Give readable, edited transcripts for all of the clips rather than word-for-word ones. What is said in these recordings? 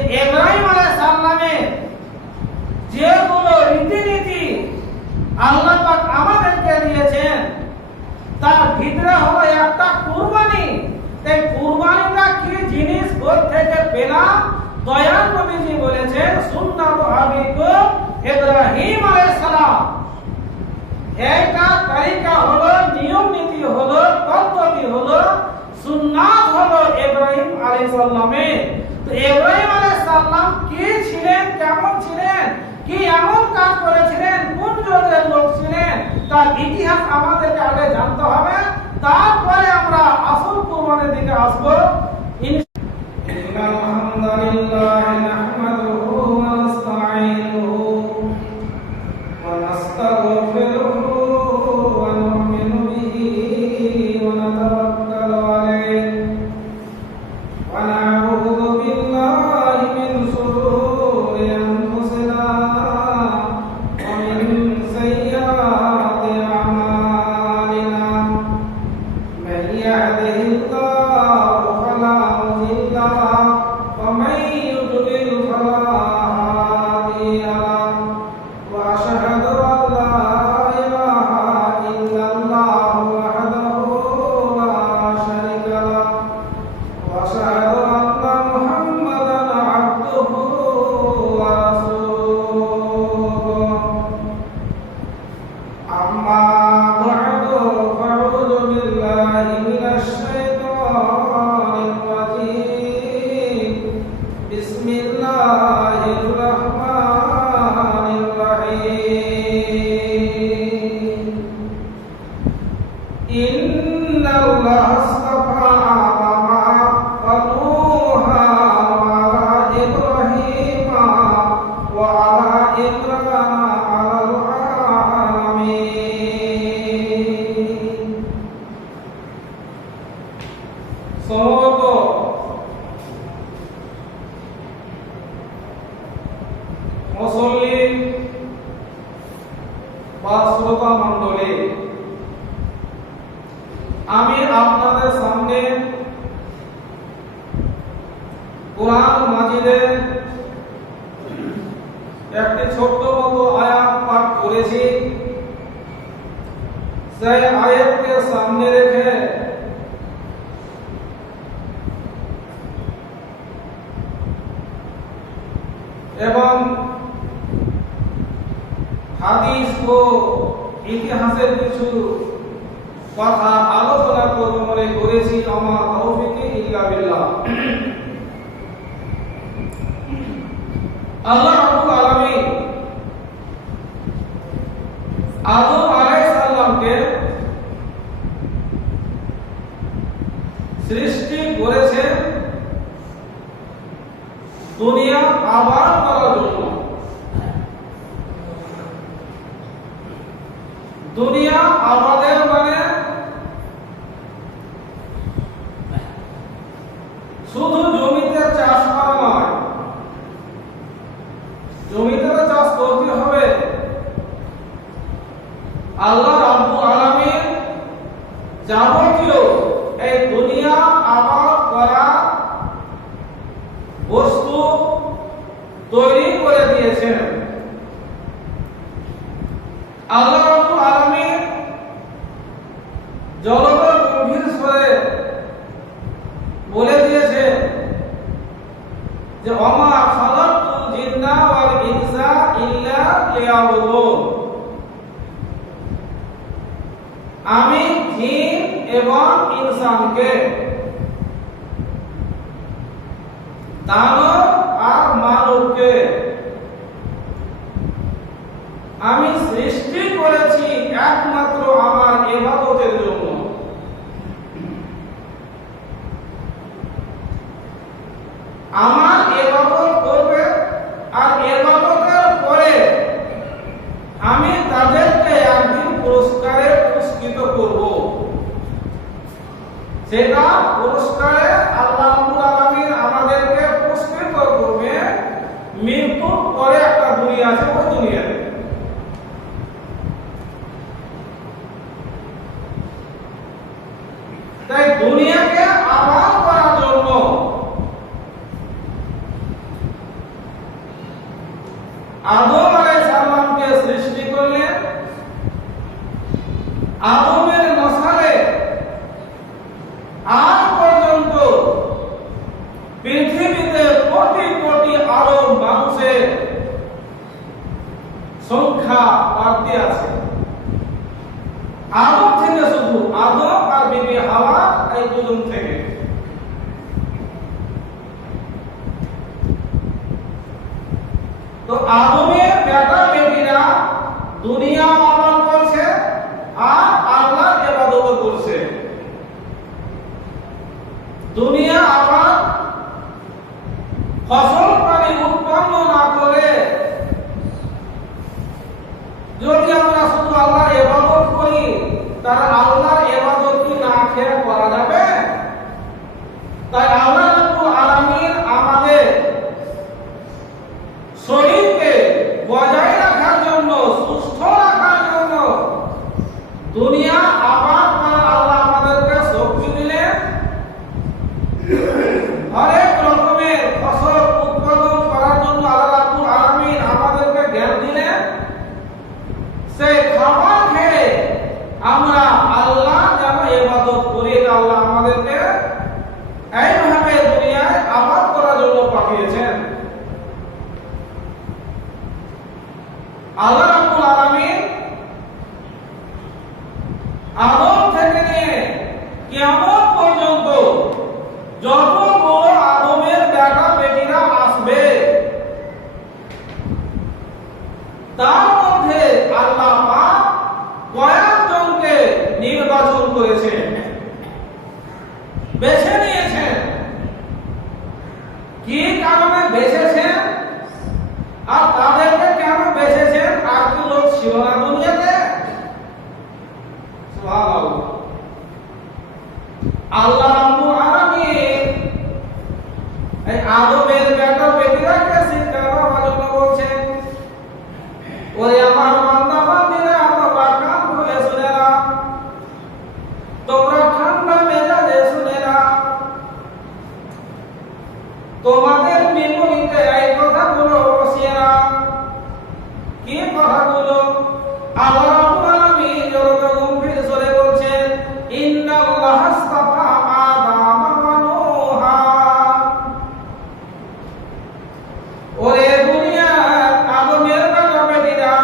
যে ইব্রাহিম আলাইহিস সালামের যেগুলো রীতিনীতি আল্লাহ পাক আমাদেরকে দিয়েছেন তার ভিতরে হলো একটা কুরবানি। এই কুরবানিটা কি জিনিস কোথা থেকে পেলাম? দয়াল নবীজি বলেছেন সুন্নাতু আবিকুম ইব্রাহিম আলাইহিস সালাম। এইটা তরিকা হলো, নিয়ম নীতি হলো, পদ্ধতি হলো, সুন্নাত হলো ইব্রাহিম আলাইহিস সালামের। তো ইব্রাহিম আলাইহিস সালাম কি ছিলেন, কেমন ছিলেন, কি এমন কাজ করেছিলেন, কোন যুগের লোক ছিলেন, তার ইতিহাস আমাদেরকে আগে জানতে হবে, তারপরে আমরা আসল কুরবানির দিকে আসবো। ইন্নাল হামদুলিল্লাহ নাহমাদুহু ওয়া নাস্তাঈনুহু ওয়া নাস্তাগফিরুহু ওয়া নু'মিনু বিহি ওয়া নাতাওয়াক্কালু আলাইহি ওয়া না'উযু বিল্লাহি মিন শুরুরি আনফুসিনা ওয়া মিন সাইয়্যাতি আ'মালিনা মান ইয়াহদিহিল্লাহু ফালা মুদিল্লা লাহু ওয়া মান ইউদ্লিল ফালা হাদিয়া লাহু ওয়া আশহাদু আন লা ইলাহা ইল্লাল্লাহু ওয়াহদাহু লা শারীকা লাহু ওয়া আশহাদু আন্না মুহাম্মাদান আবদুহু ওয়া রাসূলুহু। আম্মা বা'দু ফাআউযু বিল্লাহি মিনাশ শাইতানির রাজীম। বিসমিল্লাহির রাহমানির রাহিম। ইন্নাল্লাহা আস্তাফা আদামা ওয়া নূহা ওয়া আলা ইব্রাহিমা ওয়া আলা ইমরানা আলাল আলামিন। সমগ্র মুসল্লি বা শ্রোতা মণ্ডলী, আমি আপনাদের সামনে কোরআন মাজিদের একটি ছোট্ট মতো আয়াত পাঠ করেছি। সেই আয়াতকে সামনে রেখে এবং হাদিস ও ইতিহাসের কিছু কথা আলোচনা করব মনে করেছি। আমার তৌফিকে ইল্লা বিল্লাহ। আল্লাহ রাব্বুল আলামিন আদম আলাইহিস সালামকে সৃষ্টি করেছেন দুনিয়া আবাদ করার জন্য। দুনিয়া আবাদের মানে শুধু জমিতে চাষ করা নয়, জমিতে তো চাষ করতে হবে। আল্লাহ রাব্বুল আলামিন যাবতীয় এই দুনিয়া আবাদ করা বস্তু তৈরি করে দিয়েছেন। আল্লাহ রাব্বুল আলামিন জগতের গভীর স্বরে বলে দিয়েছে যে ওমা খালাকতুল জিন্না ওয়াল ইনসা ইল্লা লিয়াবুদুন। আমি জিন এবং ইনসানকে, দানব আর মানবকে আমি সৃষ্টি করেছি একমাত্র আমার ইবাদতের জন্য। আমার ইবাদত করবে আর ইবাদতের পরে আমি তাদেরকে একদিন পুরস্কারে পুরস্কৃত করব। সেটা পুরস্কারে আল্লাহ রাব্বুল আলামিন আমাদেরকে পুরস্কৃত করবে মৃত্যুর পরে। একটা দুনিয়া আছে, ওই দুনিয়াতে। তাই দুনিয়াকে আবাদ করার জন্য আদম আলাইহিস সালামকে সৃষ্টি করলেন। আদমের নসলে আজ পর্যন্ত পৃথিবীতে কোটি কোটি আরব মানুষের সংখ্যা বাড়তে আছে। আদম থেকে, শুধু আদম আর বিবি হাওয়া, এই দুজন থেকে। তো আদমের বেটা বেটিরা দুনিয়া আমল করছে আর আল্লাহর ইবাদত করছে। দুনিয়া আবার ফসল পানি উৎপন্ন না করে যদি আমরা শুধু আল্লাহর ইবাদত করি, তাহলে আল্লাহর ইবাদত কি না খেয়ে করা যাবে? তাই আল্লাহ রাব্বুল আলামিন আমাদের শরীরকে বজায় রাখার জন্য, সুস্থ রাখার জন্য দুনিয়া আবাদ করার আল্লাহ আমাদেরকে শক্তি দিলেন। হরেক রকমের ফসল উৎপাদন করার জন্য আল্লাহ রাব্বুল আলামিন আমাদেরকে জ্ঞান দিলেন। সেই খাবার খেয়ে আমরা আল্লাহ যেন ইবাদত করি, আল্লাহ আমাদেরকে এইভাবে দুনিয়ায় আবাদ করার জন্য পাঠিয়েছেন। আল্লাহ রাব্বুল আলামিন আদম থেকে নিয়ে কিয়ামত পর্যন্ত যতগুলো আদমের বেটা বেটিরা আসবে, তার মধ্যে আল্লাহ পাক কয়েকজনকে নির্বাচন করেছেন, বেছে নিয়েছেন। কি কারণে বেছেছেন আর তাদেরকে কেন বেছেছেন? আর কি লোক ছিল না দুনিয়াতে? সুবহানাল্লাহ। আল্লাহ রাব্বুল আলামিন এই আদমের বেটা বেটিরাকে শিক্ষা দেওয়ার জন্য বলছেন, ওরে আমার বান্দা বান্দিরা, তোমরা কান খুলে শুনে নাও, তোমরা ঠান্ডা মেজাজে শুনে নাও। তোমাদের বিপরীতে এই কথাগুলো বসিয়ে নাও। কি কথাগুলো? আল্লাহ রাব্বুল আলামিন জোরে গম্ভীর স্বরে বলছেন, ইন্নাল্লাহা আস্তাফা আদাম ওয়া নূহা। ওরে দুনিয়ার আদমের বেটা বেটিরা,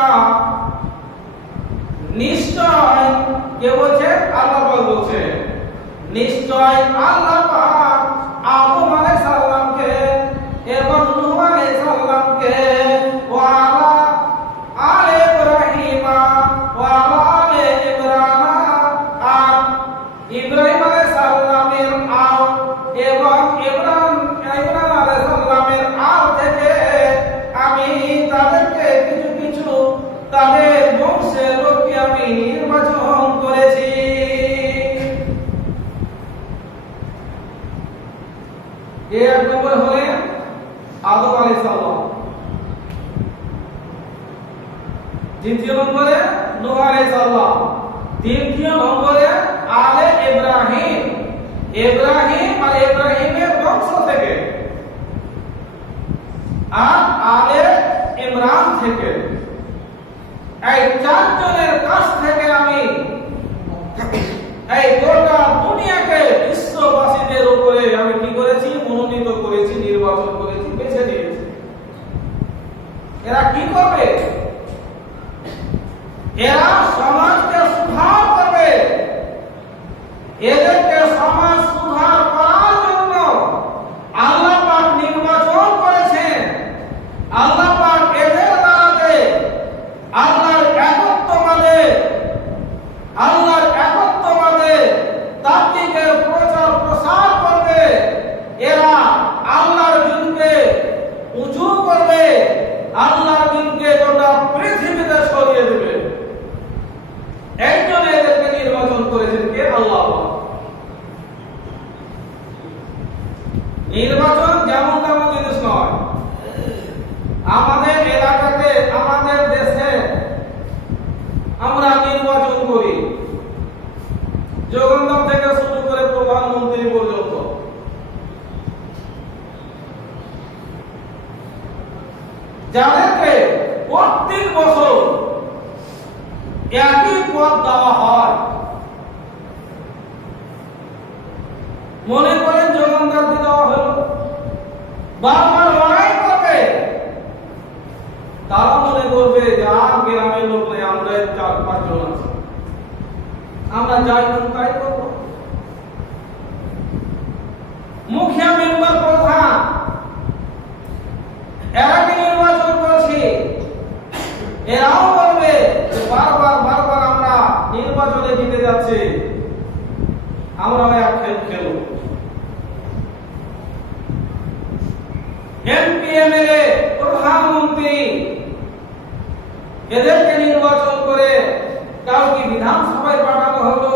নিশ্চয় কে বলছে? আল্লাহ পাক বলছে, নিশ্চয় আল্লাহ পাক আদম আলাইহিস সালামকে এবং নূহ আলাইহিস সালামকে ওয়া আলা আলে ইব্রাহিম ওয়া আলা আলে ইমরান আর ইব্রাহিম আলাইহিস সালামের আল এবং ইমরান আলাইহিস সালামের আল থেকে আমি তাদেরকে কিছু কিছু তাদের বংশের লোককে আমি নির্বাচন করেছি। এক নম্বর হলেন আদম আলাইহিস সালাম, দ্বিতীয় নম্বরে নূহ আলাইহিস সালাম, তৃতীয় নম্বরে আলে ইব্রাহিম, ইব্রাহিম আর ইব্রাহিমের বংশ থেকে, আর আলে ইমরান থেকে। এই চারজনের কাছ থেকে আমি এই গোটা দুনিয়াকে বিশ্ববাসীদের উপরে আমি কি করেছি? মনোনীত করেছি, নির্বাচন করেছি, বেছে নিয়েছি। এরা কি করবে? এরা সমাজকে সুধার করবে। এদেরকে সমাজ সুধার করার জন্য আল্লাহ পাক নির্বাচন করেছেন। আল্লাহ পাক এদের দ্বারাতে আল্লাহর একত্ববাদে তাবলীগের প্রচার প্রসার করবে। এরা আল্লাহর দ্বীনকে উঁচু করবে, আল্লাহর দ্বীনকে গোটা পৃথিবীতে ছড়িয়ে দেবে। এই জন্য এদেরকে নির্বাচন করেছেন কে? আল্লাহ। নির্বাচন যেমন তেমন জিনিস নয়। আমাদের এলাকাতে, আমাদের দেশে আমরা নির্বাচন করি, যোগেন্দ্র থেকে শুরু করে প্রধানমন্ত্রী পর্যন্ত। যাদেরকে প্রত্যেক বছর একই পদ দেওয়া হয়। মনে করেন জগন্নাথকে দেওয়া হলো, বারবার লড়াই করবে, তারা মনে করবে যে আর গ্রামের লোক নেই, আমরা 4-5 জন আছি, আমরা যাই তাই করবো। মুখিয়া মেম্বার প্রধান এরাকে নির্বাচন করছি, এরাও বলবে যে বারবার আমরা নির্বাচনে জিতে যাচ্ছি, আমরা এক খেল খেলব। এমপি এমএলএ প্রধানমন্ত্রী এদেরকে নির্বাচন করে কাউকে বিধানসভায় পাঠানো হলো,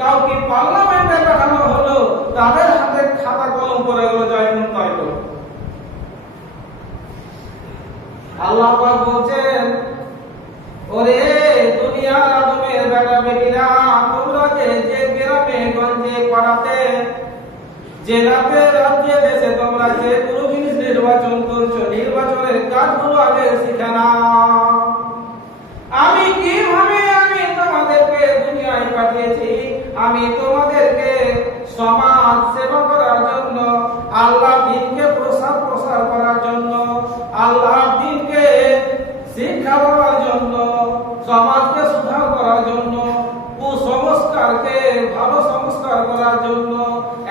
কাউকে পার্লামেন্টে পাঠানো হলো, তাদের হাতে খাতা কলম করে গেল, জয় মন তাই করো। আল্লাহ পাক বলছেন, ওরে দুনিয়ার আদমের বেটা বেটিরা, তোমরা যে গ্রামে গঞ্জে পাড়াতে জেলাতে রাজ্যে দেশে তোমরা যে কোনো জিনিস নির্বাচন করছো, নির্বাচনের কাজগুলো আগে শিখে নাও। আমি কিভাবে তোমাদেরকে দুনিয়ায় পাঠিয়েছি, আমি তোমাদেরকে সমাজ সেবা করার জন্য, আল্লাহর দ্বীনকে প্রসার করার জন্য, আল্লাহর দ্বীনকে শিক্ষা দেওয়ার জন্য, সমাজকে সুধার করার জন্য, কুসংস্কারকে ভালো সংস্কার করার জন্য,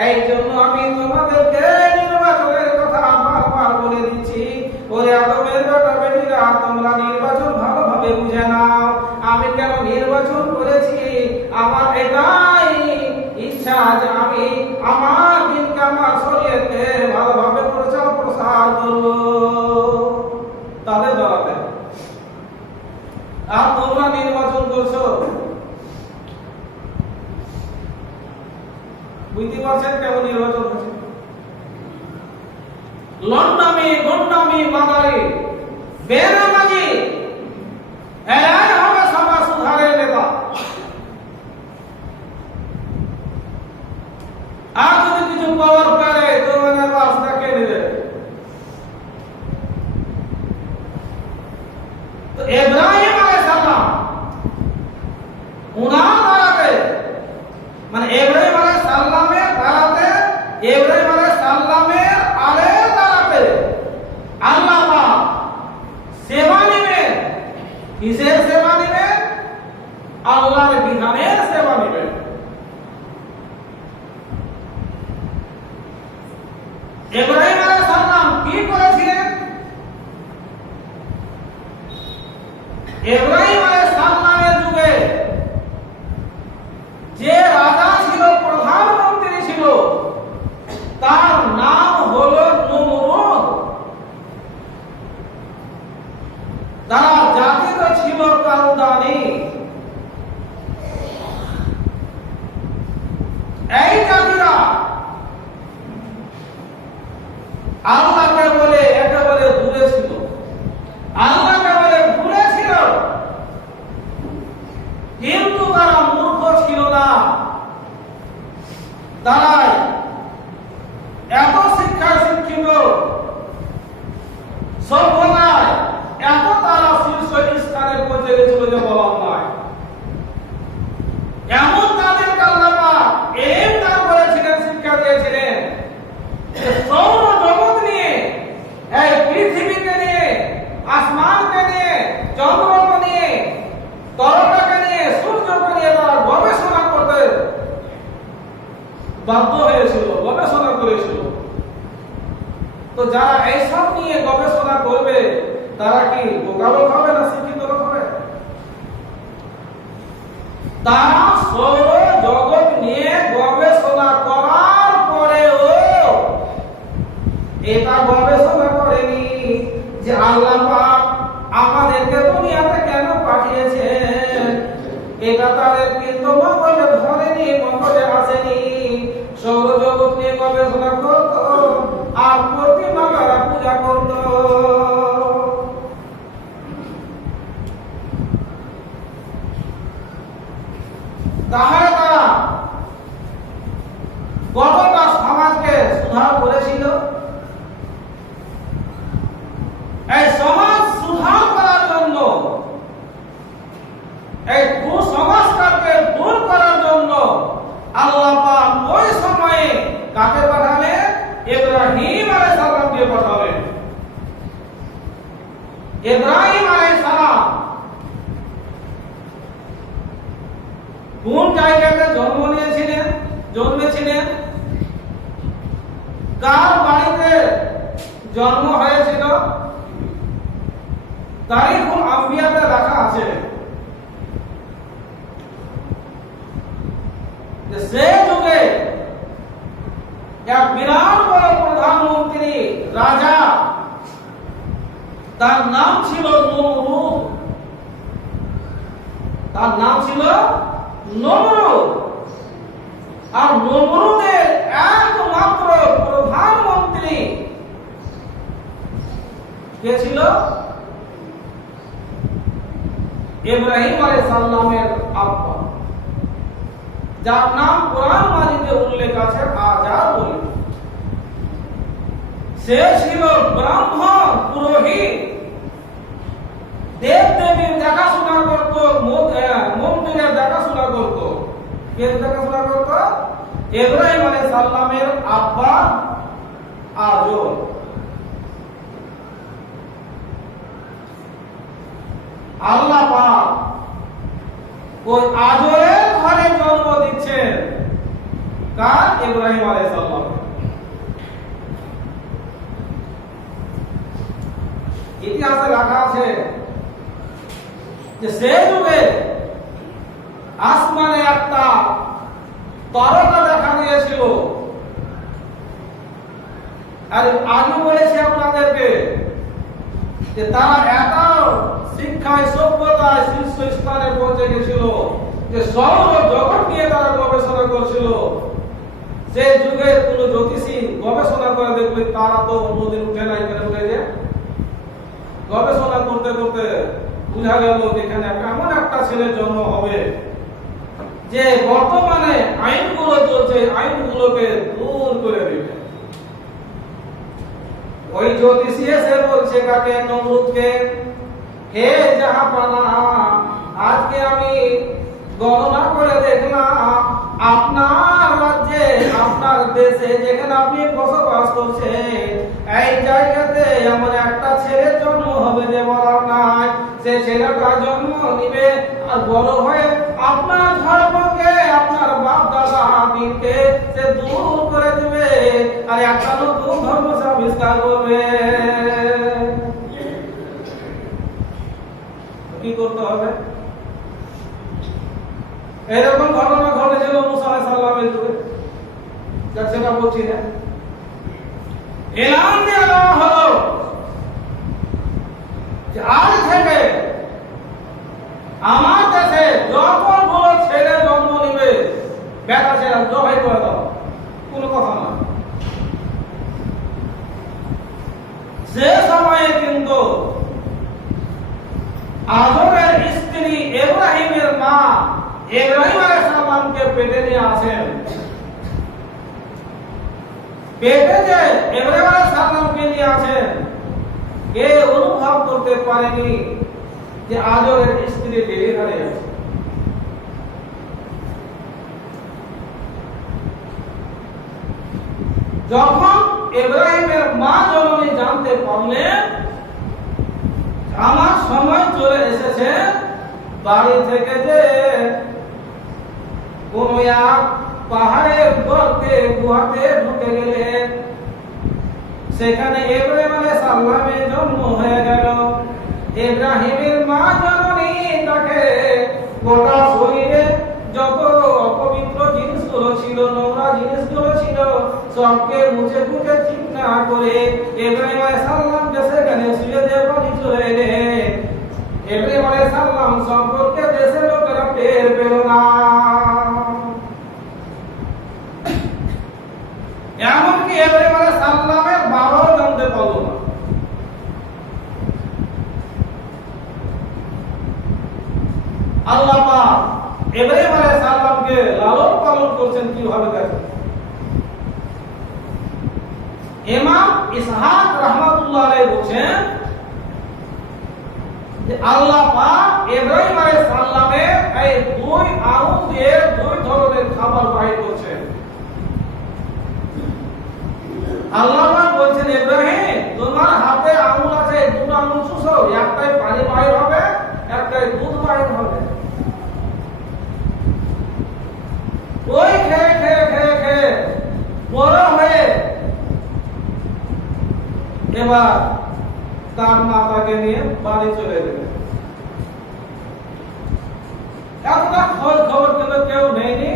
এই জন্য আমি তোমাদেরকে নির্বাচনের কথা বারবার বলে দিচ্ছি। ওরে আদমের বেটা বেটিরা, তোমরা নির্বাচন ভালোভাবে বুঝে নাও। আমি কেন নির্বাচন করেছি, আমার এটাই ইচ্ছা যে আমি আমার দিনকে, আমার শরীয়তকে ভালোভাবে প্রসার করব তাদের দ্বারাতে। আর তোমরা নির্বাচন করছো, বুঝতে পারছেন কেমন নির্বাচন হচ্ছে? লন্ডামি গন্ডামি মাদারি বেনামাজি, এরাই হবে সমাজ সুধারের নেতা। আর যদি কিছু পাওয়ার পারে তো মানে রাস্তাকে নেবে। তো ইব্রাহিম আলাইহিস সালাম উনার দ্বারাতে, মানে ইব্রাহিম আলাইহিস সালামের দ্বারাতে, ইব্রাহিম আলাইহিস সালামের আলের দ্বারাতে আল্লাহ পাক সেবা নেবেন। কিসের সেবা নেবেন? আল্লাহর বিধানের সেবা নেবেন। ইব্রাহিম আলাইহিস সালাম কি করেছিলেন? ইব্রাহিম আলাইহিস সালামের যুগে যে রাজা ছিল, প্রধানমন্ত্রী ছিল, তার নাম হলো নমরুদ। তারা জাতিতে ছিল কালদানি। এই জাতিরা আল্লাহকে বলে একেবারে দূরে ছিল, আল্লাহকে বলে ভুলে ছিল, কিন্তু তারা মূর্খ ছিল না। তারাই এত শিক্ষিত, সভ্যতায় এত তারা শীর্ষ স্থানে পৌঁছে গেছিল যে বলার নয়। এমন তাদেরকে আল্লাহ পাক এলেম দান করেছিলেন, শিক্ষা দিয়েছিলেন, সৌর জগৎ নিয়ে, এই পৃথিবীকে নিয়ে, আসমানকে নিয়ে, চন্দ্রকে নিয়ে, তারকাকে নিয়ে, সূর্যকে নিয়ে তারা গবেষণা করতে বাধ্য হয়েছিল, গবেষণা করেছিল। তো যারা এইসব নিয়ে গবেষণা করবে তারা কি বোকা লোক হবে না শিক্ষিত লোক হবে? তারা সৌর জগৎ নিয়ে গবেষণা করার পরেও এটা গবেষণা করেনি যে আল্লাহ পাক আমাদেরকে দুনিয়াতে কেন পাঠিয়েছেন। এটা তাদের কিন্তু মগজে ধরেনি, মগজে আসেনি। সৌরজগৎ নিয়ে গবেষণা করত আর প্রতিমারা পূজা করত। তাহলে তারা কতটা সমাজকে সুধার করেছিল? ইব্রাহিম আলাইহিস সালাম কোন জায়গাতে জন্মেছিলেন, কার বাড়িতে জন্ম হয়েছিল, তারিখুল আম্বিয়াতে লেখা আছে যে সে যুগে এক বিরাট বড় প্রধানমন্ত্রী রাজা, তার নাম ছিল নমরুদ। আর নমরুদের একমাত্র প্রধানমন্ত্রী কে ছিল? ইব্রাহিম আলাইহিস সালামের আব্বা, যার নাম কোরআন মাজিদে উল্লেখ আছে আজার বলে। সে ছিল ব্রাহ্মণ পুরোহিত, দেব দেবীর দেখাশোনা করত, মন্দিরের দেখাশোনা করত। কে দেখাশোনা করত? ইব্রাহিম আলাইহিস সালামের আব্বা আজর। আল্লাহ পাক ওই আজরের ঘরে জন্ম দিচ্ছেন কার? ইব্রাহিম আলাইহিস সালাম। ইতিহাসে লেখা আছে যে সে যুগে আসমানে একটা তারকা দেখা দিয়েছিল। আর আগে বলেছি আপনাদেরকে যে তারা এত শিক্ষায় সভ্যতায় শীর্ষ স্থানে পৌঁছে গেছিল যে সৌর জগৎ নিয়ে তারা গবেষণা করছিল। সে যুগের কোন জ্যোতিষী গবেষণা করে দেখবে তারা তো অন্যদিন উঠে নাই, কেন উঠে যে গবেষণা করতে করতে বুঝা গেল যেখানে এমন একটা ছেলের জন্ম হবে যে বর্তমানে আইনগুলো চলছে আইনগুলোকে দূর করে দিবে। ওই জ্যোতিষী এসে বলছে কাকে? নমরুদকে, হে জাহাপানা, আজকে আমি গণনা করে দেখলাম আপনার রাজ্যে, আপনার দেশে যেখানে আপনি বসবাস করছেন, এই জায়গাতে এমন একটা ছেলের জন্ম হবে যে বলার নাই। সে ছেলেটা জন্ম নিবে আর বড় হয়ে আপনার ধর্মকে, আপনার বাপ দাদা দিনকে সে দূর করে দিবে আর একটা নতুন ধর্ম আবিষ্কার করবে। কি করতে হবে? এরকম ঘটনা ঘটেছিল মুসা আলাইহিস সালামের যুগে, যা সেটা বলছি না। এলান দেওয়া হলো যে আজ থেকে আমার দেশে যতগুলো ছেলে জন্ম নিবে বেটা ছেলে জবাই করে দাও, কোনো কথা না। সে সময়ে কিন্তু আজরের স্ত্রী ইব্রাহিমের মা ইব্রাহিম আলাইহিস সালামকে পেটে নিয়ে আসেন। পেটে যে ইব্রাহিম আলাইহিস সালামকে নিয়ে আসেন, কে অনুভব করতে পারেনি যে আজরের স্ত্রী ডেলিভারি আছে। যখন ইব্রাহিমের মা জননী জানতে পারলেন আমার সময় চলে এসেছে, বাড়ি থেকে যে কোন এক পাহাড়ের গর্তে গুহাতে ঢুকে গেলেন। সেখানে ইব্রাহিম আলাইহিস সালামের জন্ম হয়ে গেল। ইব্রাহিমের মা জননী তাকে গোটা শরীরে যত অপবিত্র জিনিসগুলো ছিল, নোংরা জিনিসগুলো ছিল, সবকে মুছে মুছে চিকনা করে ইব্রাহিম আলাইহিস সালামকে সেখানে শুয়ে দিয়ে বাড়ি চলে এলেন। ইব্রাহিম আলাইহিস সালাম সম্পর্কে দেশের লোকেরা টের পেল না, এমনকি ইব্রাহিম আলাইহিস সালামের বাবাও জানতে পারল না। আল্লাহ পাক ইব্রাহিম আলাইহিস সালামকে লালন পালন করছেন কিভাবে দেখেন। ইমাম ইসহাক রাহমাতুল্লাহ আলাইহি বলেন যে আল্লাহ পাক ইব্রাহিম আলাইহিস সালামের এই দুই আঙুল দিয়ে দুই ধরনের খাবার বাহির করছেন। আল্লাহ পাক বলেন ইব্রাহিম তোমার হাতে আঙুল আছে, দুটো আঙুল চুষো, একটা এবার তার মাতাকে নিয়ে বাড়ি চলে গেলেন। এতটা খোঁজ খবর কিন্তু কেউ নেয়নি।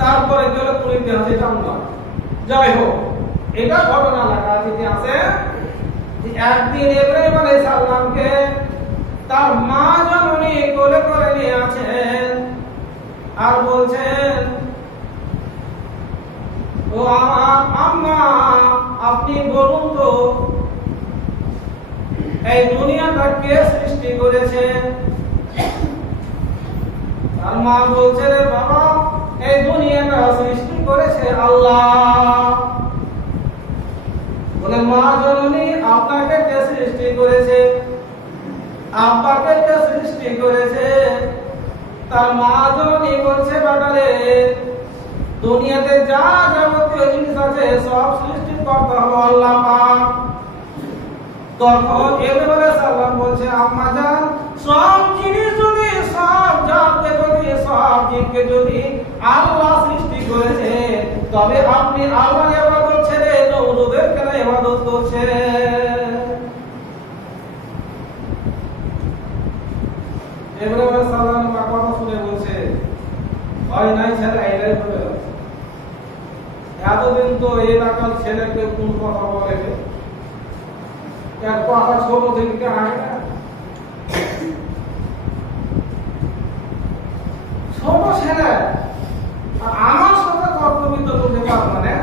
তারপরে গেল কোন ইতিহাসে জানলাম। যাই হোক, এটা ঘটনা লেখা আছে ইতিহাসে। একদিন ইব্রাহিম আলাইহিস সালামকে তার মা জননী কোলে করে নিয়ে আছেন আর বলছেন, ও আমার আম্মা, আপনি বলুন তো এই দুনিয়াটা কে সৃষ্টি করেছে? তার মা বলছে, রে বাবা, এই দুনিয়াটা সৃষ্টি করেছে আল্লাহ। বলে, মা জননী, আপনাকে কে সৃষ্টি করেছে? আব্বাকে কে সৃষ্টি করেছে? তার মা জননী বলছে, বাবারে, দুনিয়াতে যা যাবতীয় জিনিস আছে সব সৃষ্টিকর্তা হলো আল্লাহ পাক। তখন ইব্রাহিম আলাইহিস সালাম বলছে, আম্মা জান, সব জিনিস যদি, সব জাতকে যদি, সব জীবকে যদি আল্লাহ সৃষ্টি করেছে, তবে আপনি আল্লাহর ইবাদত ছেড়ে নমরুদের কেন ইবাদত করছেন? ইব্রাহিম আলাইহিস সালাম কথা শুনে বলছে, হয় নাই ছেলে এটাই বলে, এতদিন তো এই এলাকার ছেলেকে কোন কথা বলে, এক কথা ছোট থেকে আগে না, ছোট ছেলে আমার সাথে কর্তব্য করতে পারবো না।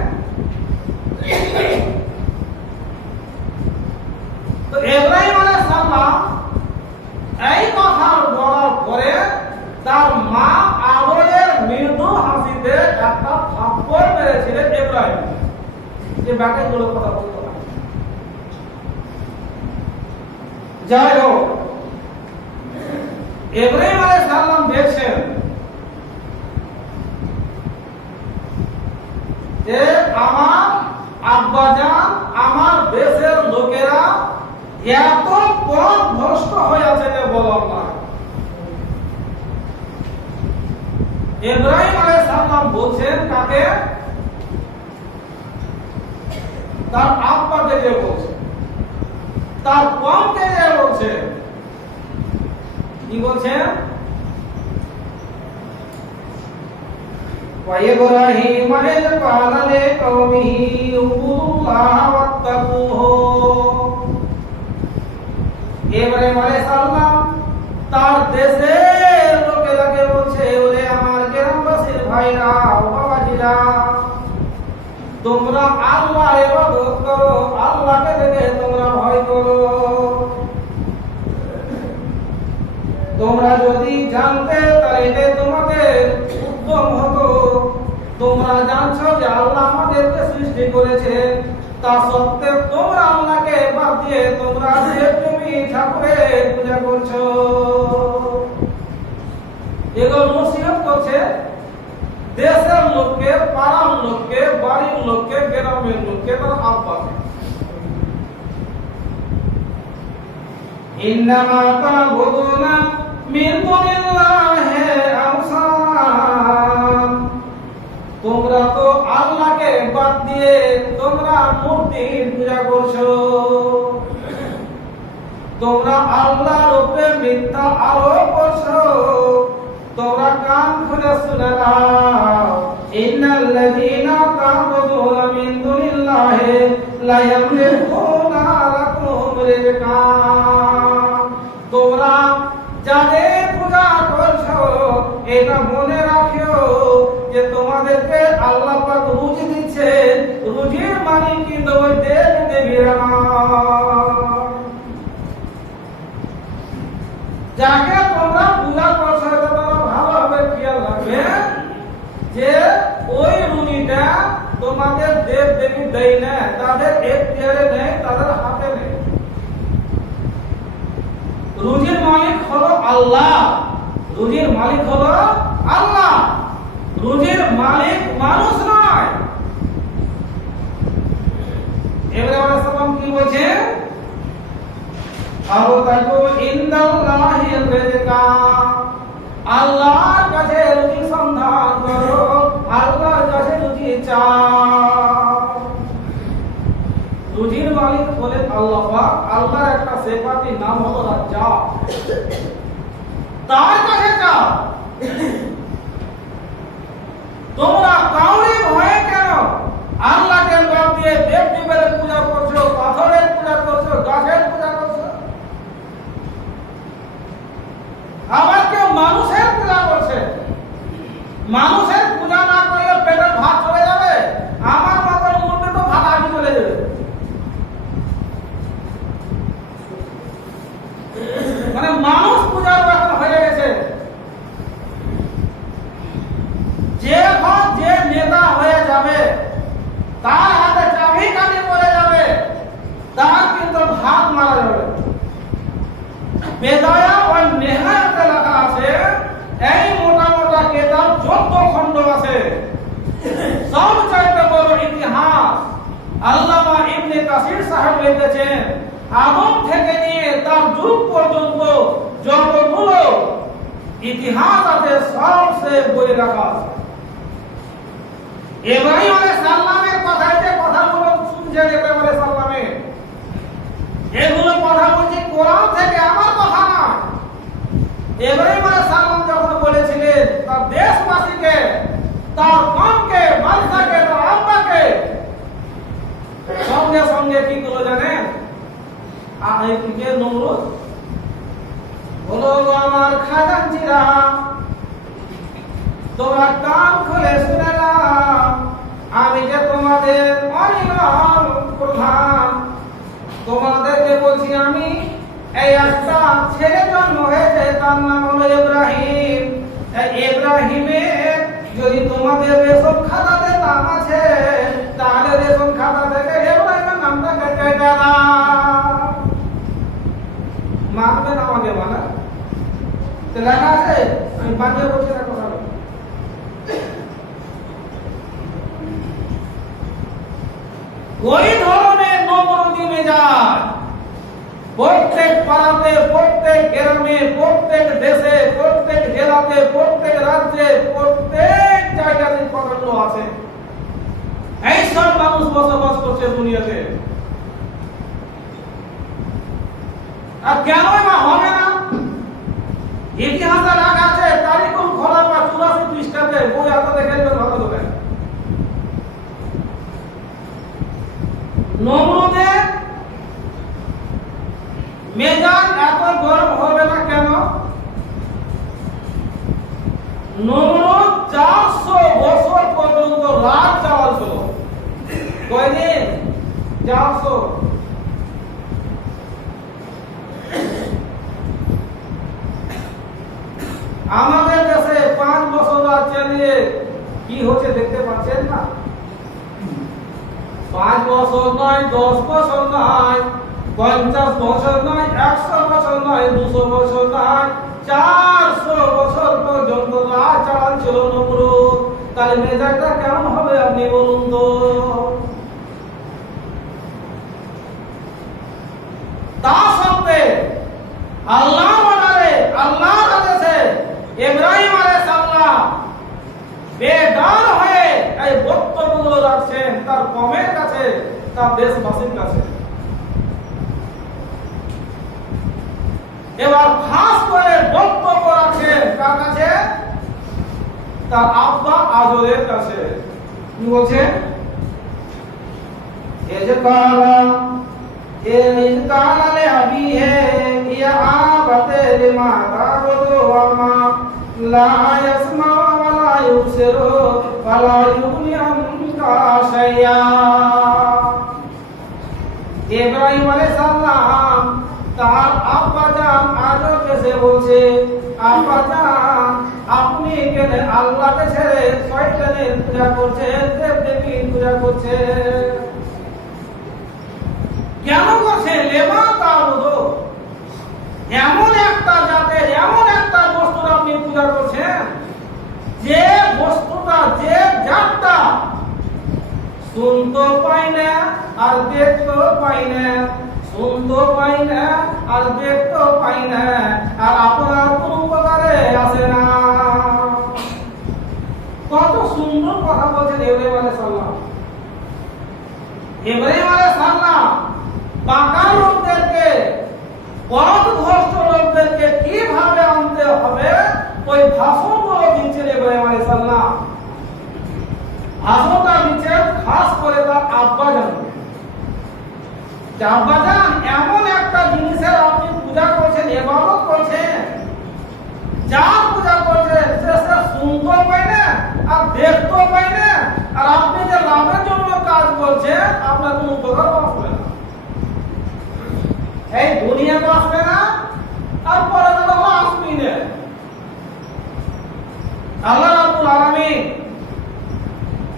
তো ইব্রাহিম আলাইহিস সালাম এই কথা বলার পরে তার মা আবরের মৃদু হাসিতে একটা থাপ্পড় মেরেছিলেন ইব্রাহিম, যে ব্যাটাই গুলো কথা বলতো না। যাই হোক, ইব্রাহিম আলাইহিস সালাম দেখছেন যে আমার আব্বাজান, আমার দেশের লোকেরা এত পথ ভ্রষ্ট হয়ে আছে যে বলার না। ইব্রাহিম আলাইহিস সালাম বলছেন কাকে? তার আব্বাকে যে বলছে, তার কওমকে যে বলছে। কি বলছেন? وإبراهيم إذ قال لقومه اعبدوا الله واتقوه। ইব্রাহিম আলাইহিস সালাম তার দেশের লোকেরাকে বলছে, ওরে আমার গ্রামবাসীর ভাইরা ও বাবাজিরা, তোমরা আল্লাহর ইবাদত করো, আল্লাহকে দেখে তোমরা ভয় করো। তোমরা যদি জানতে তাহলে তোমাদের উদ্যম হতো। তোমরা জানছো যে আল্লাহ আমাদেরকে সৃষ্টি করেছে, তা সত্ত্বেও তোমরা আল্লাহকে বাদ দিয়ে তোমরা দেবী ঠাকুরের পূজা করছো। এগুলো নসিহত করছে দেশের লোককে, পাড়ার লোককে, বাড়ির লোককে, গ্রামের লোককে, তার আব্বাকে। ইন্নামা তা'বুদুনা মিন দুনিল্লাহি আওসান। তোমরা তো আল্লাহকে বাদ দিয়ে তোমরা মূর্তির পূজা করছো। তোমরা আল্লাহর উপরে মিথ্যা আরোপ করছো। তোমরা কান খুলে শুনে নাও, ইন্নাল্লাযীনা তা'বুদুনা মিন দুনিল্লাহি লা ইয়ামলিকুনা লাকুম রিজকান। তোমরা যাদের পূজা করছো এটা মনে রাখিও যে তোমাদেরকে আল্লাহ পাক রুজি দিচ্ছেন, রুজির মালিক কিন্তু ওই দেবীরা না। যাকে তোমরা পূজা করছো এটা তোমরা ভালোভাবে খেয়াল রাখবে যে ওই রুজিটা তোমাদের দেব দেবী দেয় না, তাদের এখতিয়ারে নেই, তাদের হাতে নেই। রুজির মালিক হলো আল্লাহ, রুজির মালিক হলো আল্লাহ, রুজির মালিক মানুষ নয়। ইব্রাহিম আলাইহিস সালাম কি বলছে? আবতাকু ইনদাল্লাহি রিজকা। আল্লাহর কাছে রুজি সন্ধান করো, আল্লাহর কাছে রুজি চাও। রুজির মালিক আল্লাহ পাক। আল্লাহর একটা সিফাতি নাম হলো রাজ্জাক। তার কাছে যাও। তোমরা কাউরি ভয়ে কেন আল্লাহকে বাদ দিয়ে দেব দেবীর পূজা করছো, পাথরের পূজা করছো, গাছের পূজা করছো? আবার কেউ মানুষের পূজা করছে। মানুষের পূজা না করলে পেটে ভাত চলে যাবে, আমার মতন মুরবে তো ভাত আগে চলে যাবে। মানে মানুষ পূজার ব্যাপার হয়ে গেছে। যে নেতা হয়ে যাবে, তার হাতে চাবি কাঠি পড়ে যাবে, তার কিন্তু ভাত মারা যাবে। বেদায়া ও নেহায়াতে লেখা আছে, এই মোটা মোটা কেতাব যত খণ্ড আছে, সবচাইতে বড় ইতিহাস আল্লামা ইবনে কাসির সাহেব লিখেছেন, আদম থেকে নিয়ে তার যুগ পর্যন্ত যতগুলো ইতিহাস আছে সব সে বই রাখা আছে। ইব্রাহিম আলাইহিস সালামের কথাগুলো শুনছেন, ইব্রাহিম আলাইহিস সালামের এগুলো কথা বলছি কোরআন থেকে, আমার কথা না। ইব্রাহিম আলাইহিস সালাম যখন বলেছিলেন তার দেশবাসীকে, তার কওমকে, বাদশাকে, তার আব্বাকে, সঙ্গে সঙ্গে কি করলো জানেন? আইকে নমরুদ বলো, আমার খাজানচিরা তোমরা কান খুলে শুনে নাও, আমি যে তোমাদের অনিবার্য প্রধান, তোমাদেরকে বলছি আমি, এই একটা ছেলে জন্ম হয়েছে, তার নাম হলো ইব্রাহিম। এই ইব্রাহিমের যদি তোমাদের রেশন খাতাতে নাম আছে, তাহলে রেশন খাতা থেকে ইব্রাহিমের নামটা কেটে দাও। মানবেন আমাকে? মানা লেখা আছে, আমি বানিয়ে বলছি না কথা। ওই ধরনের নমরুদি মেজাজ প্রত্যেক পাড়াতে, প্রত্যেক গ্রামে, প্রত্যেক দেশে, প্রত্যেক জেলাতে, প্রত্যেক রাজ্যে, প্রত্যেক জায়গাতে কতগুলো আছে। এইসব মানুষ বসবাস করছে দুনিয়াতে। আর কেনই বা হবে না? ইতিহাসে লেখা আছে, তারিখুল খোলাফা 84 পৃষ্ঠাতে, বই হাতে দেখবেন ভালো করে। নমরুদের মেজাজ এত গরম হবে না কেন? নমরুদ 400 বছর পর্যন্ত রাত চালাচ্ছিল। কয়দিন? 400। আমাদের দেশে 5 বছর রাত চালিয়ে কি হচ্ছে দেখতে পাচ্ছেন না? 5 বছর নয়, 10 বছর নয়, 50 বছর নয়, 100 বছর নয়, 200 বছর নয়, 400 বছর পর্যন্ত রাত চালাচ্ছিল নমরুদ। তাহলে মেজাজটা কেমন হবে আপনি বলুন তো? তা সত্ত্বে আল্লাহ অর্ডারে, আল্লাহর আদেশে ইব্রাহিম আলাইহিস সালাম বেদান হয়ে এই বক্তব্যগুলো রাখছেন তার কমের কাছে, তার দেশবাসীর কাছে। এবার খাস করে বক্তব্য রাখছেন কার কাছে? তার আব্বা আজরের কাছে। কি বলছেন? কালে আবি হে ইয়া আবাতে লিমা তাবুদু ওয়া মা লা ইয়াসমা ওয়া লা ইউবসিরু ওয়া লা ইউগনি আনকা শাইয়া। ইব্রাহিম আলাইহিস সালাম তার আব্বা জান আজরকে সে বলছে, আব্বা জান আপনি কেন আল্লাহকে ছেড়ে শয়তানের পূজা করছেন, দেব দেবীর পূজা করছেন? কেন করছেন? লেমা তাবুদু, এমন একটা জাতের, এমন একটা বস্তুর আপনি পূজা করছেন যে বস্তুটা, যে জাতটা শুনতে পাই না আর দেখতে পাই না, শুনতে পাই না আর দেখতে পাই না, আর আপনার কোন উপকারে আসে না। কত সুন্দর কথা বলছেন ইব্রাহিম আলাইহিস সালাম। ইব্রাহিম আলাইহিস সালাম বাঁকা লোকদেরকে, পথভ্রষ্ট লোকদেরকে কিভাবে আনতে হবে ওই ভাষণগুলো দিচ্ছেন ইব্রাহিম আলাইহিস সালাম। ভাষণটা দিচ্ছেন খাস করে তার আব্বাজান। আব্বাজান, এমন একটা জিনিসের আপনি পূজা করছেন, ইবাদত করছেন, যার পূজা করছেন সে শুনতেও পায় না আর দেখতেও পায় না, আর আপনি যে লাভের জন্য কাজ করছেন আপনার কোনো উপকার আসবে না, এই দুনিয়াতে আসবে না আর পরে আসবেই না। আল্লাহ রাব্বুল আলামিন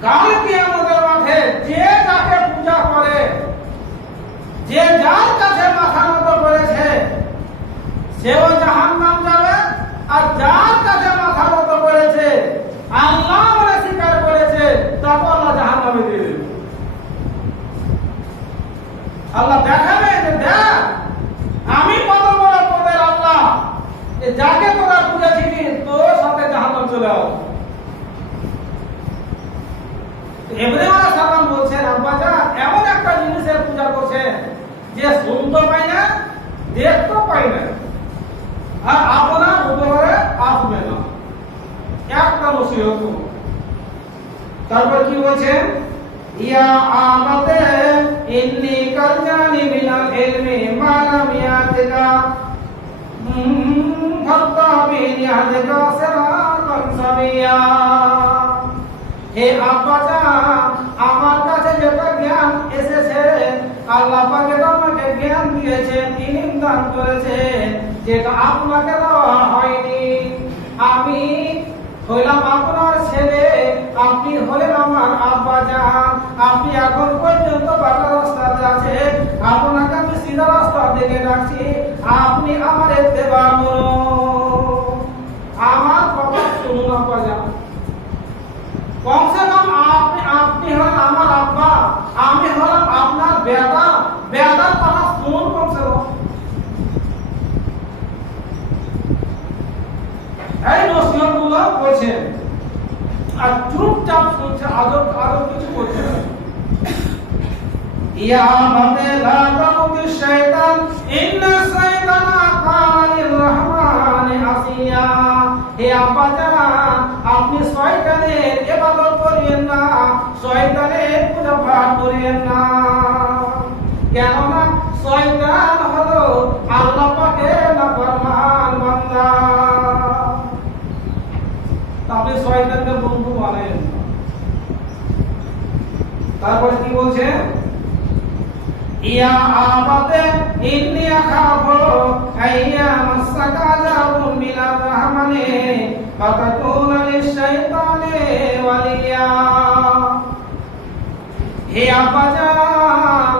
কাল কিয়ামতের মাঠে যে যাকে পূজা করে, যে যার কাছে মাথা নত করেছে সেও জাহান্নাম যাবে, আর যার কাছে মাথা নত করেছে আল্লাহ বলে স্বীকার করেছে তাকে আল্লাহ জাহান্নামে দিয়ে দেবে। আল্লাহ দেখাবে যে দেখ আমি কত বড় তোদের আল্লাহ, যে যাকে তোরা পূজা ছিলি তোর সাথে জাহান্নাম চলে আসবে। ইব্রাহিম আলাইহিস সালাম বলছেন আব্বাজান, এমন একটা জিনিসের পূজা করছে যে শুনতে পায় না, দেখতে পায় না, আর আপনার উপরে আসবে না, একটা নসিহত। তারপর কি বলছেন, ইয়া আমাতে ইন্নী কারজানি মিনাল ইলমি মা লাম ইয়াতিকা ফাত্তাবিনি আহদিকা সিরাতান সাবিয়া। হে আব্বাজান, আমার কাছে যেটা জ্ঞান এসেছে আল্লাহ পাক আমাকে জ্ঞান দিয়েছেন, ইলম দান করেছেন, যেটা আপনাকে দেওয়া হয়নি। আমি হইলাম আপনার ছেলে, আপনি হলেন আমার আব্বাজান। আপনি এখন পর্যন্ত বাঁকা রাস্তাতে আছেন, আপনাকে আমি সিধা রাস্তা দেখে ডাকছি, আপনি আমার ইত্তেবা করুন, আমার কথা শুনুন আব্বাজান। কমসে কম আপনি হলেন আমার আব্বা, আমি হলাম আপনার বেটা, বেটার কথা শুনুন কমসে কম। এই নসিহতগুলো বলছেন আর চুপচাপ শুনছে, আদর কিছু করছে না। ইয়া মাতে লা তামুতি শাইতান ইন্না শাইতানা কানা লিররহমানি আসিয়া। হে আব্বাজান, আপনি শয়তানের ইবাদত করিয়েন না, শয়তানের পূজা পাঠ করিয়েন না। কেননা শয়তান হলো আল্লাহ পাকের নাফরমান বান্দা। আপনি শয়তানকে বন্ধু বানায়েন না। তারপর কি বলছে, ইয়া আমাতে ইন্নী আখাফু আইয়া মাসাকা আযাবুম মিনার রাহমানি ফাতাকুনা লিশ-শাইতানি ওয়ালিয়া। হে আব্বাজান,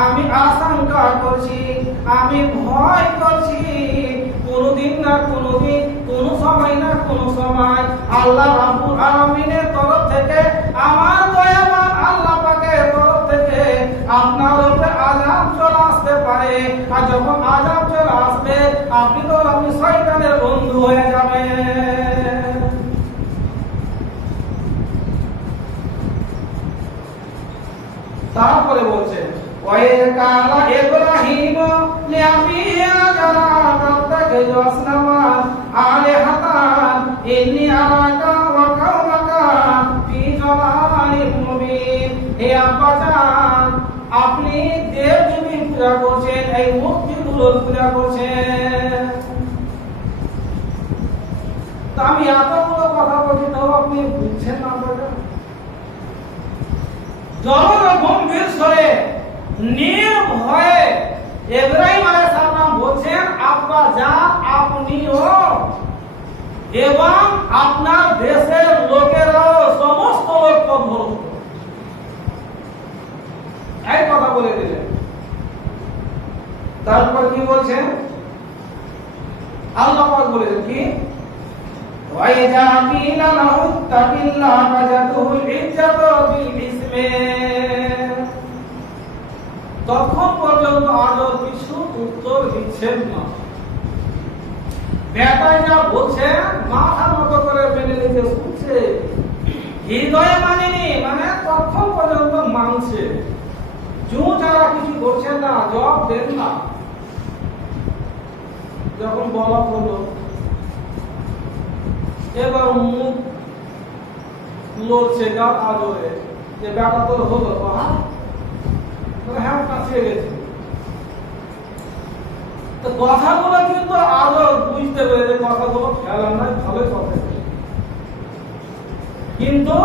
আমি আশঙ্কা করছি, আমি ভয় করছি, কোনদিন না কোনদিন, কোন সময় না কোন সময় আল্লাহ রাব্বুল আলামিনের তরফ থেকে, আমার দয়াবান আল্লাহ পাকের তরফ থেকে আপনার উপরে আযাব চলে আসতে পারে। আর যখন আযাব চলে আসবে আপনি তো আপনি শয়তানের বন্ধু হয়ে যাবেন। তারপরে বলছে, ওয়াইদ কালা ইব্রাহিম লিআবিহি আযারা তাত্তাখিযু আসনামান আলিহাতান ইন্নী আরাকা ওয়া কাওমাকা ফি যালালিম মুবিন। হে আব্বাজান, আপনি দেব-দেবীর পূজা করছেন, এই মূর্তিগুলোর পূজা করছেন। তা আমি এতগুলো কথা বলছি তাও আপনি বুঝছেন না? গম্ভীর স্বরে নির্ভয়ে ইব্রাহিম আলাইহিস সালাম বলছেন, আব্বাজান, আপনিও এবং আপনার দেশের লোকেরাও সমস্ত লোক পথভ্রষ্ট। এই কথা বলে দিলেন। তারপর কি বলছেন, আল্লাহ পাক বলেছেন কি, ওয়াইজা কিলা লাহু তাকিল্লাহ ফাজাতুল ইজ্জাতু বিল ইসমে। তখন পর্যন্ত আজও কিছু উত্তর দিচ্ছেন না। বেটাই যা বলছে মাথা নত করে মেনে নিতে শুনছে, হৃদয়ে মানেনি, মানে তখন পর্যন্ত মানছে। যারা কিছু করছেন না, জবাব দেন না। যখন বলা হলো, এবার মুখ লড়ছে গা আজরে যে ব্যাটা তোর হলো, হ্যাঁ কাছে গেছে। তো কথাগুলো কিন্তু আজও বুঝতে পেরে যে কথাগুলো খেলার নয়, ভালোই কথা। কিন্তু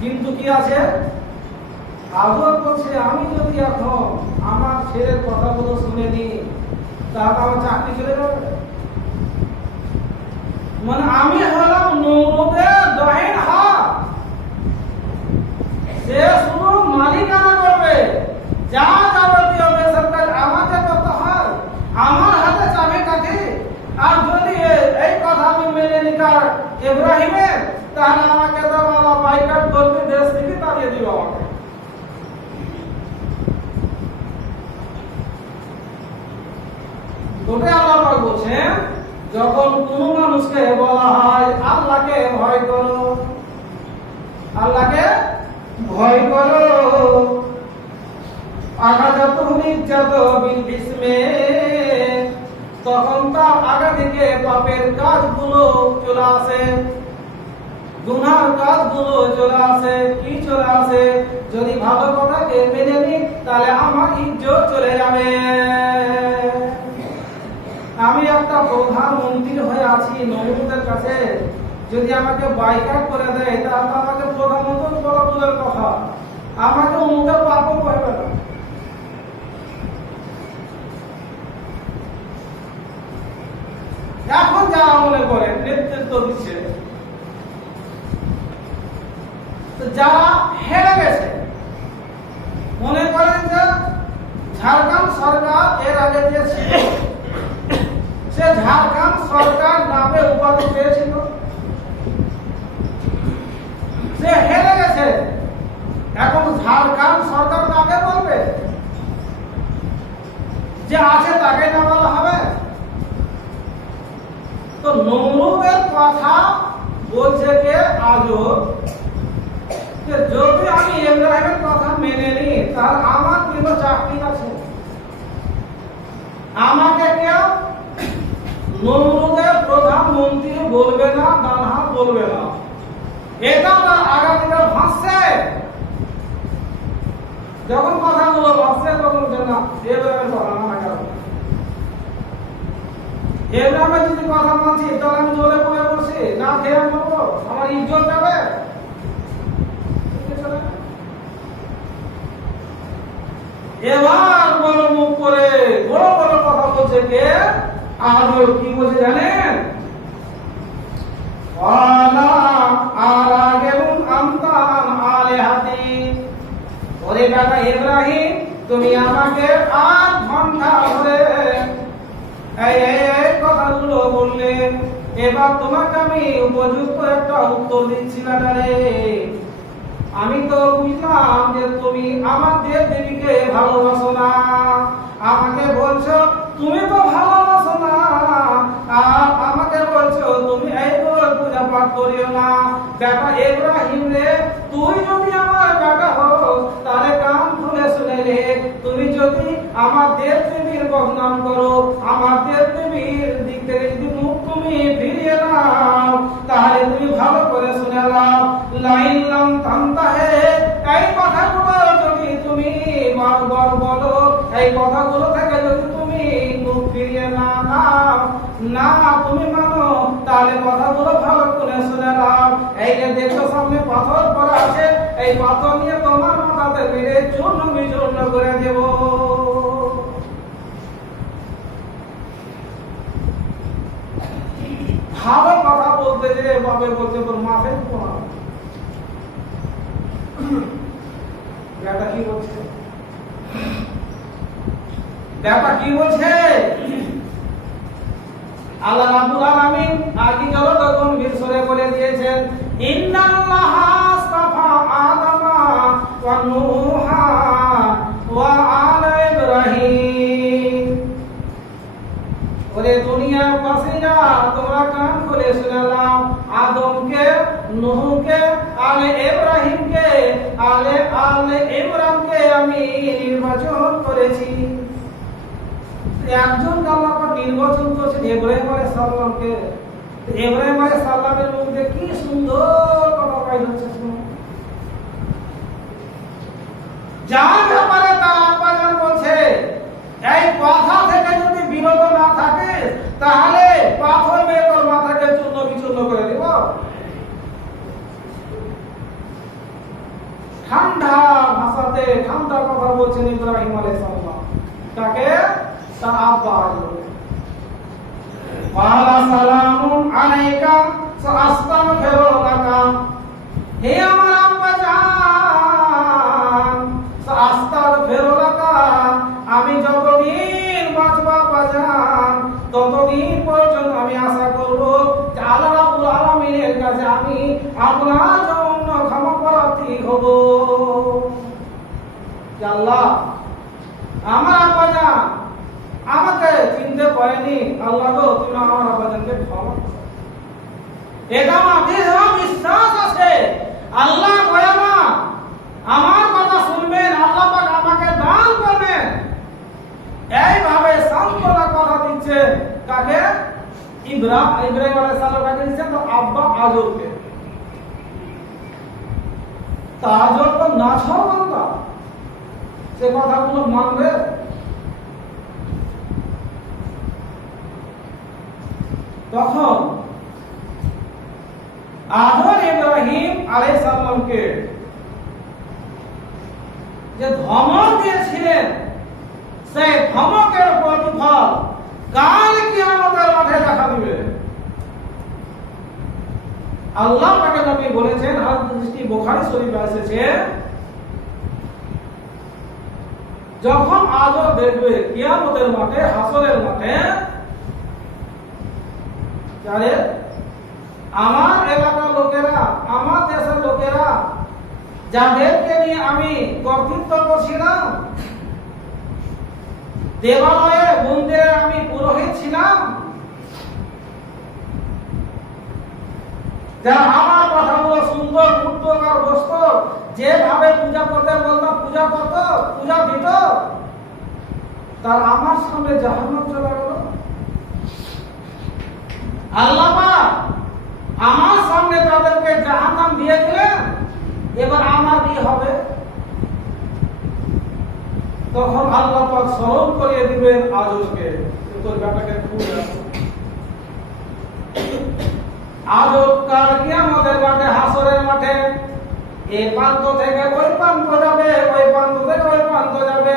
কিন্তু কি আছে, আজও করছে আমি যদি এখন আমার ছেলের কথাগুলো শুনে নিই তাহলে আমার চাকরি চলে যাবে। মানে আমি হলাম নমরুদের দহিন হাত, সে শুধু মালিকানা করবে, যা যাবতীয় বেসরকারি আমাকে করতে হয়, আমার হাতে চাবিকাঠি। আর যদি এই কথা আমি মেনে নিকার ইব্রাহিমের, তাহলে আমাকে দেওয়া বাইকাট করবে, দেশ থেকে তাড়িয়ে দিবে আমাকে। ওটাই আল্লাহ পাক বলছেন, যখন কোন মানুষকে বলা হয় আল্লাহকে ভয় করো, আল্লাহকে ভয় করো, তখন তার আগে থেকে পাপের কাজগুলো চলে আসে, গুনার কাজগুলো চলে আসে। কি চলে আসে? যদি ভালো কথাকে মেনে নি তাহলে আমার ইজ্জত চলে যাবে। আমি একটা প্রধানমন্ত্রী হয়ে আছি নমরুদের কাছে, যদি আমাকে বাইকাট করে দেয় তাহলে আমাকে প্রধানমন্ত্রী বলা দূরের কথা, আমাকে মুখে পাপও করবে না। এখন যারা মনে করেন নেতৃত্ব দিচ্ছে, যারা হেরে গেছে, মনে করেন যে ঝাড়খণ্ড সরকার এর আগে যে ছিল, সে ঝাড়খণ্ড সরকার নামে উপাধি পেয়েছিল, সে হেরে গেছে, এখন ঝাড়খণ্ড সরকার কাকে বলবে? যে আছে তাকে না বলা হবে? তো নমরুদের কথা বলছে কে আজও, যদি আমি ইব্রাহিমের কথা মেনে নিই তাহলে আমার কিন্তু চাকরি আছে। আমাকে কেউ নমরুদের প্রধানমন্ত্রী বলবে না, ডানহাত বলবে না। এটা তার আগামীকাল ভাসছে, যখন কথাগুলো ভাসছে তখন না ইব্রাহিমের কথা না কেন, ইব্রাহিমের যদি কথা মানছি তাহলে আমি জলে পড়ে বসি, না খেয়ে মরবো, আমার ইজ্জত যাবে। এবার বড় মুখ করে বড় বড় কথা বলছে কে? আজও কি বলছে জানেন? ওরে বেটা ইব্রাহিম, তুমি আমাকে 8 ঘন্টা ধরে এই কথাগুলো বললে, এবার তোমাকে আমি উপযুক্ত একটা উত্তর দিচ্ছি না রে। আমি তো বুঝলাম যে তুমি আমার দেবীকে ভালোবাসো না, আমাকে বলছো তুমি তো ভালোবাসো না, আর আমাকে বলছো তুমি এই পূজা পাঠ করিও না। বেটা ইব্রাহিম রে, তুই যদি আমার বেটা হও তাহলে কান খুলে শুনে রে, তুমি যদি আমার দেবীর বদনাম করো, আমার দেবীর দিক থেকে যদি মুখ তুমি ফিরিয়ে নাও, তাহলে তুমি ভালো করে শুনে নাও, লাইলাম তান্তাহে, এই কথাগুলো যদি তুমি বারবার বলো, এই কথাগুলো থেকে যদি তুমি মুখ ফিরিয়ে না নাও, না তুমি মানো, তাহলে কথাগুলো ভালো করে শুনে নাও। এই যে দেখো সামনে পাথর পড়া আছে, এই পাথর নিয়ে তোমার মাথাতে মেরে চূর্ণ বিচূর্ণ করে দেব। ভালো কথা বলতে যে বাবে বলতে তোর মাথায় পড়া। ব্যাটা কি বলছে? ব্যাটা কি বলছে? আল্লাহ রাব্বুল আলামিন আগে চলো তখন বিরসরে বলে দিয়েছেন, ইন্নাল্লাহা আস্তাফা আদামা ওয়া নূহা ওয়া আলা ইব্রাহিম। ওরে দুনিয়ার বাসীরা, তোমরা কান খুলে শুনে নাও, আদমকে, নূহকে, আলে ইব্রাহিমকে, আলে আমি নির্বাচন করেছি। একজন আল্লাহ পাক নির্বাচন করেছেন ইব্রাহিম আলাইহিস সালামকে। ইব্রাহিম আলাইহিস সালামের মধ্যে কি সুন্দর কথা বাইর হচ্ছে শুনুন। যার ব্যাপারে তার আব্বা জান বলছে এই কথা থেকে যদি বিরত না থাকে তাহলে পাথর বের করে মাথাকে চূর্ণ বিচূর্ণ করে দেব। ঠান্ডা ভাষাতে ঠান্ডা কথা বলছেন ইব্রাহিম আলাইহিস সালাম। তাকে তার আব্বা বলে ওয়ালা সালামুন আলাইকা সাআস্তাগফিরু লাকা। হে আমার আব্বা জান, সাআস্তাগফিরু লাকা, আমি যতদিন বাঁচব আব্বা জান ততদিন পর্যন্ত আমি আশা করব যে আল্লাহ রাব্বুল আলামিনের কাছে আমি আপনার জন্য ক্ষমা প্রার্থী হব। আল্লাহ আমার আব্বা জান আমাকে চিনতে পারেনি, আল্লাহ গো তুমি আমার আব্বাজানকে ক্ষমা করো। এটা আমাদের বিশ্বাস আছে আল্লাহ কয়ামা আমার কথা শুনবেন, আল্লাহ পাক আমাকে দান করবেন। এইভাবে সান্তনা কথা দিচ্ছে কাকে? ইব্রাহিম আলাইহিস সালাম কাকে দিচ্ছেন? তো আব্বা আজরকে। তাজর তো নাছরবান্দা, সে কথাগুলো মানবে? তখন আজর ইব্রাহিম আলাইহিস সালামকে যে ধমক দিয়েছিলেন সেই ধমকের প্রতিফল কাল কিয়ামতের মাঠে দেখা দিবে। আল্লাহ পাকের নবী বলেছেন, হাদিসটি বুখারী শরীফে এসেছে, যখন আজর দেখবে কিয়ামতের মাঠে, হাসরের মাঠে, যারে আমার এলাকার লোকেরা, আমার দেশের লোকেরা যাদেরকে নিয়ে আমি কর্তৃত্ব করছিলাম, দেবালয়ে মন্দিরে আমি পুরোহিত ছিলাম, যারা আমার কথাগুলো সুন্দর উদ্যোগার বসত, যেভাবে পূজা করতে বলতাম পূজা করত, পূজা দিত, তার আমার সামনে জাহান্নাম চলে গেল। আল্লাহ পাক আমার সামনে তাদেরকে জাহান্নাম দিয়ে দিলেন, এবার আমার কি হবে? তখন আল্লাহ পাক স্মরণ করিয়ে দিবেন আজরকে, তোর ব্যাটাকে খুব আজব কাল কিয়ামতের মাঠে, হাসরের মাঠে এই প্রান্ত থেকে ওই প্রান্ত যাবে, ওই প্রান্ত থেকে ওই প্রান্ত যাবে।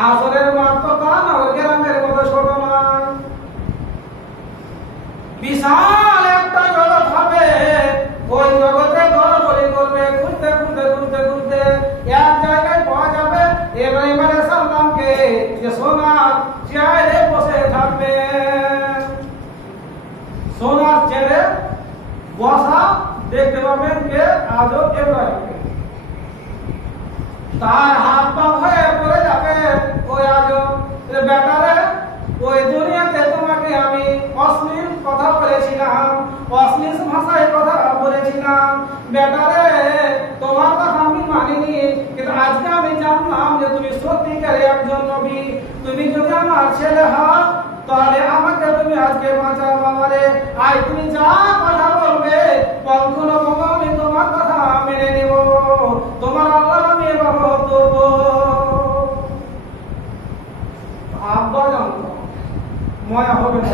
হাসরের মাঠ তো কানার গ্রামের মতো ছোট নয়, বিশাল একটা জগৎ হবে। ওই জগতে দৌড়াদৌড়ি করবে, ঘুরতে ঘুরতে ঘুরতে ঘুরতে এক জায়গায় পাওয়া যাবে ইব্রাহিম আলাইহিস সালামকে, যে সোনার চেয়ারে বসে থাকবে। সোনার চেয়ারে বসা দেখতে পাবেন কে? আজব ইব্রাহিমকে। তার হাত পা হয়ে পড়ে যাবে ওই আজব, বেটারে ওই দুনিয়াতে তোমাকে আমি অশ্লীল কথা বলেছিলাম, অশ্লীল ভাষায় কথা বলেছিলাম, বেটারে তোমার কথা আমি মানিনি, কিন্তু আজকে আমি জানলাম যে তুমি সত্যিকারে একজন নবী। তুমি যদি আমার ছেলে হও তাহলে আমাকে তুমি আজকে বাঁচাও বাবারে। আজ তুমি যা কথা বলবে কখনো কখনো আমি তোমার কথা মেনে নেব, তোমার আল্লাহ আমি ইবাদত করব। আব্বা জানতো ময়া হবে না।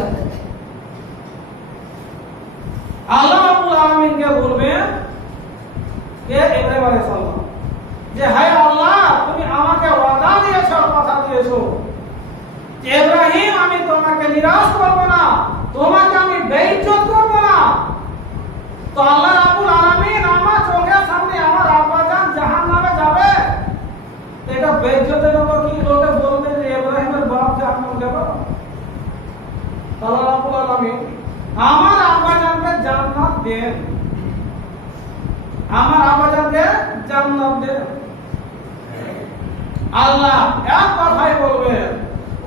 আল্লাহ রাব্বুল আলামিনকে বলবেন কে? ইব্রাহিম আলাইহিস সালাম, যে হে আল্লাহ তুমি আমাকে ওয়াদা দিয়েছো, কথা দিয়েছো, ইব্রাহিম আমি তোমাকে নিরাশ করব না, তোমাকে আমি বেইজ্জত করব না। তো আল্লাহ রাব্বুল আলামিন আমার চোখের সামনে আমার আব্বা জান জাহান্নামে যাবে, এটা বেইজ্জতের মতো কি লোকে বলবে যে ইব্রাহিমের বাপ জাহান্নামে যাবে? আল্লাহ রাব্বুল আলামিন আমার আব্বা জানকে জান্নাত দেন, আমার আব্বা জানকে জান্নাত দেন। আল্লাহ এক কথাই বলবেন,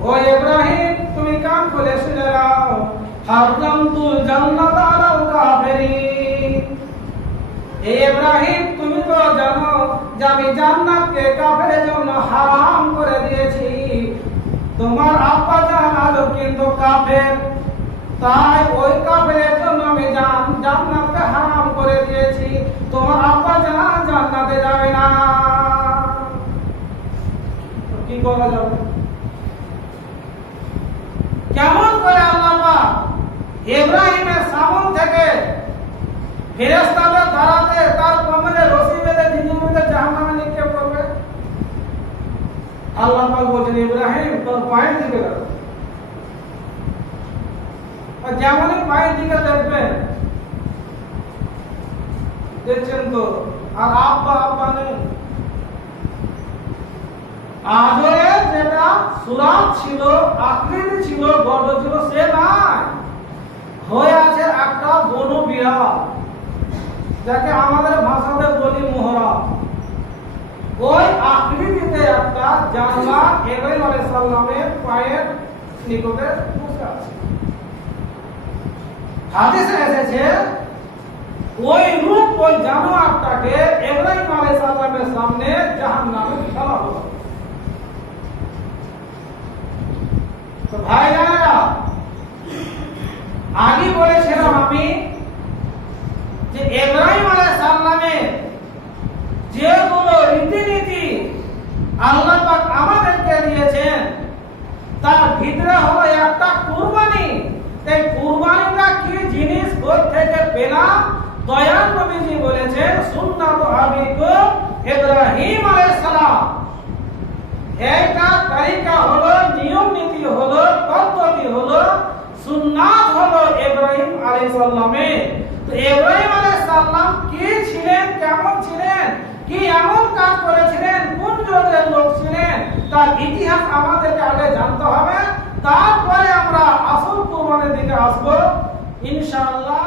ও ইব্রাহিম তুমি কান খুলে শুনে নাও, হারামতুল জান্নাত আলাল কাফিরিন। হে ইব্রাহিম তুমি তো জানো যারা আমি জান্নাতকে কাফেরের জন্য হারাম করে দিয়েছি। তোমার আব্বা জান কিন্তু কাফের, তাই ওই কাফেরের জন্য আমি জান্নাতকে হারাম করে দিয়েছি। তোমার আব্বা জান জান্নাতে যাবে না। কি করা যাবে? কেমন করে আল্লাহ পাক ইব্রাহিমের সামন থেকে ফেরেশতাদের দ্বারাতে তার কমরে রশি বেঁধে দিনে জাহান্নামে নিক্ষেপ করবে? আল্লাহ পাক বলেন, ইব্রাহিম তোর পায়ের দিকে দেখো। আর যেমনই পায়ের দিকে দেখবেন, দেখছেন তো, আর আব্বা নেই। আজরের যেটা সুরাত ছিল, আকৃতি ছিল, গর্ব ছিল, সে নাই, হয়ে আছে একটা বনু বিড়াল, যাকে আমাদের ভাষাতে বলি মোহরা। ওই আকৃতিতে একটা জানোয়ার ইব্রাহিম আলাইহিস সালামের পায়ের নিকটে বসে আছে। হাদিসে এসেছে ওই রূপ, ওই জানোয়ারটাকে ইব্রাহিম আলাইহিস সালামের সামনে জাহান্নামে ফেলা হলো। তো ভাই জানেরা, আগে বলেছিলাম আমি যে ইব্রাহিম আলাইহিস সালামের যেগুলো রীতিনীতি আল্লাহ পাক আমাদেরকে দিয়েছেন, তার ভিতরে হলো একটা কুরবানি। এই কুরবানিটা কি জিনিস, কোথা থেকে পেলাম? দয়াল নবীজি বলেছেন, সুন্নাত আবিকুম ইব্রাহিম আলাইহিস সালাম। এইটা তরিকা হলো, নিয়ম নীতি হলো, পদ্ধতি হলো, সুন্নাত হলো ইব্রাহিম আলাইহিস সালামের। তো ইব্রাহিম আলাইহিস সালাম কি ছিলেন, কেমন ছিলেন, কি এমন কাজ করেছিলেন, কোন যুগের লোক ছিলেন, তার ইতিহাস আমাদেরকে আগে জানতে হবে। তারপরে আমরা আসল কুরবানির দিকে আসবো ইনশাআল্লাহ।